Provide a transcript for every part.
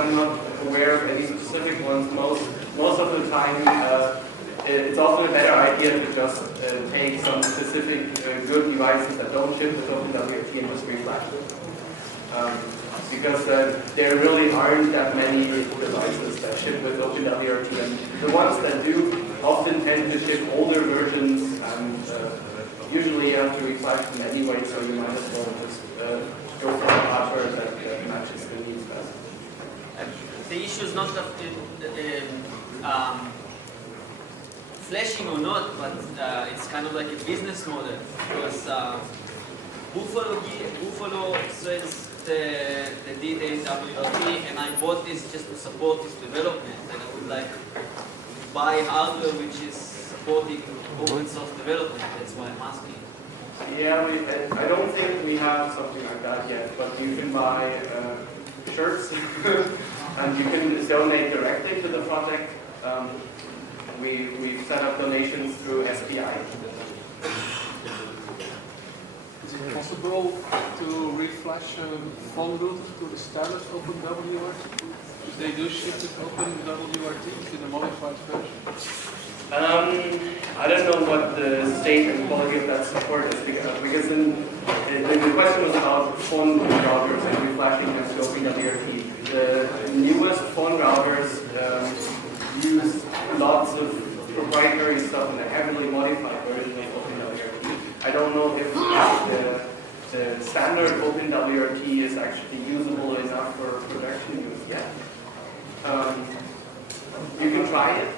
I'm not aware of any specific ones. Most of the time, it's often a better idea to just take some specific good devices that don't ship with Openwrt and just reflash them. Because there really aren't that many devices that ship with Openwrt, and the ones that do often tend to ship older versions, and usually you have to reflash them anyway, so you might as well just go for the hardware that matches the needs best. The issue is not flashing or not, but it's kind of like a business model, because Buffalo sells the DWRT, and I bought this just to support this development, and I would like buy hardware which is supporting open source development. That's why I'm asking. Yeah, I don't think we have something like that yet, but you can buy shirts and you can donate directly to the project. We've set up donations through SPI. Is it possible to reflash phone routers to the standard Openwrt? If they do ship with Openwrt in a modified version? I don't know what the state and quality of that support is, because the question was about phone routers and reflashing them to Openwrt. The newest phone routers use lots of proprietary stuff in a heavily modified version of Openwrt. I don't know if the standard Openwrt is actually usable enough for production use yet. You can try it.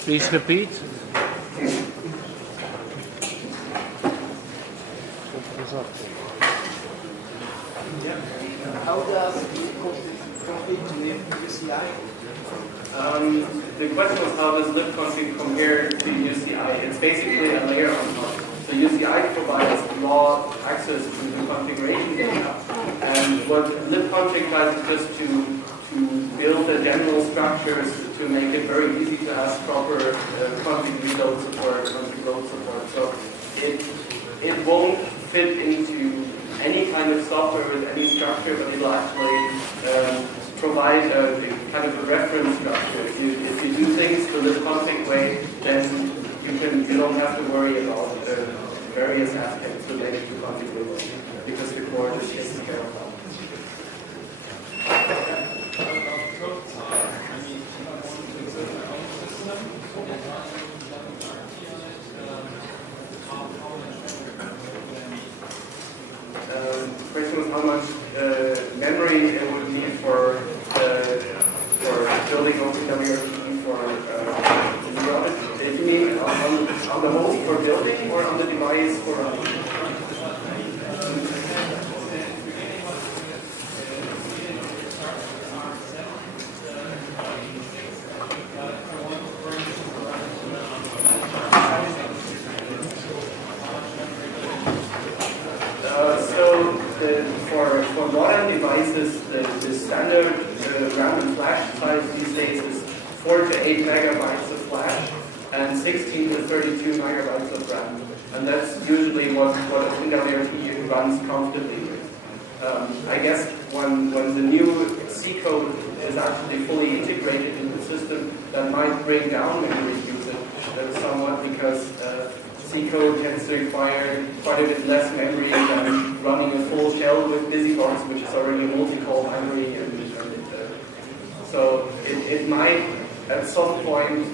Please repeat. How does it compete with UCI? The question was, how does libconfig compare to UCI? It's basically a layer on top. So UCI provides raw access to the configuration data, and what libconfig does is just to build the general structures to make it very easy to have proper config reload support, config load support. So it won't fit into any kind of software with any structure, but it'll actually provide a kind of a reference structure. If you do things the libconfig way, then you don't have to worry about various aspects related to config reload, because the core just takes care of that. The question was how much memory it would need for building Openwrt for you mean on the host for building or on the device for running? For modern devices, the standard RAM and flash size these days is 4 to 8 megabytes of flash and 16 to 32 megabytes of RAM. And that's usually what Openwrt runs comfortably with. I guess when the new C code is actually fully integrated in the system, that might bring down memory usage somewhat, because C code tends to require quite a bit less memory than running a full shell with BusyBox, which is already multi-core memory. So it might, at some point,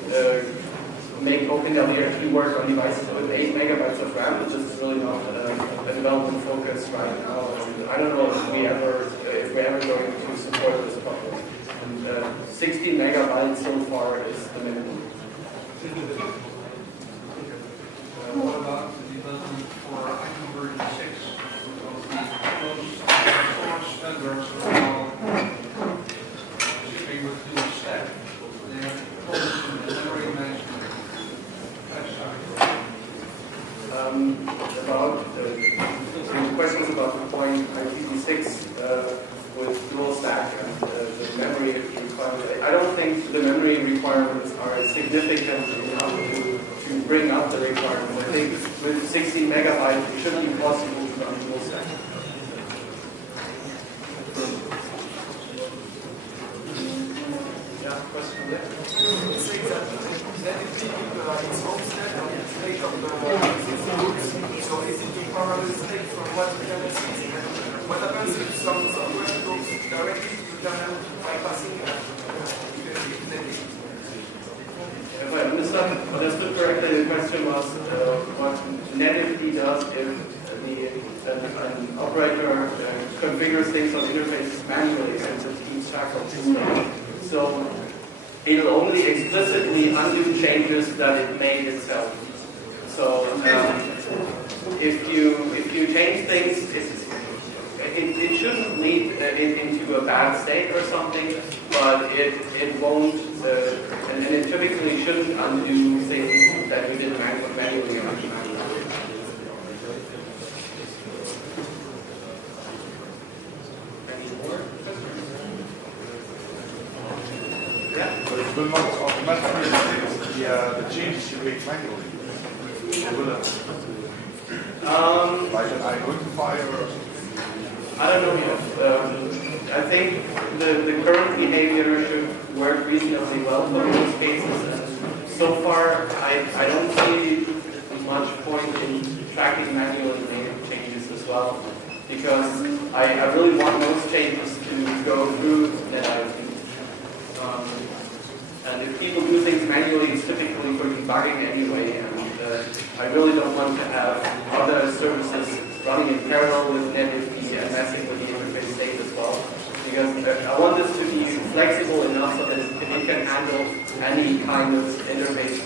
make Openwrt work on devices with 8 megabytes of RAM, which is really not a development focus right now. And I don't know if we're ever going to support this problem. And 16 megabytes so far is the minimum. What about the development for item version 6? Those source vendors are all shipping with dual stack. They have problems in the memory management. About the question was significant enough to bring up the requirements. I think with 16 megabytes, it should be possible to run full stack. Yeah, question there? You say that let it be its own state and its state of the existing rules. So is it a parallel state from what the kernel sees? What happens if some software goes directly to the kernel bypassing If I understood correctly, the question was what natively does if an operator configures things on interfaces manually since it keeps track of stuff. So it'll only explicitly undo changes that it made itself. So if you change things, it shouldn't lead it into a bad state or something, but it won't, and it typically shouldn't undo things that you did manually or manually. Yeah? But it will not automatically detect the changes you make manually. Will it? Like an identifier or something? I don't know yet. I think the current behavior should work reasonably well for most cases. And so far, I don't see much point in tracking manually made changes as well, because I really want most changes to go through NetID. And if people do things manually, it's typically for debugging anyway, and I really don't want to have other services running in parallel with NetID and messing with the interface state as well. Because I want this to be flexible enough so that it can handle any kind of interface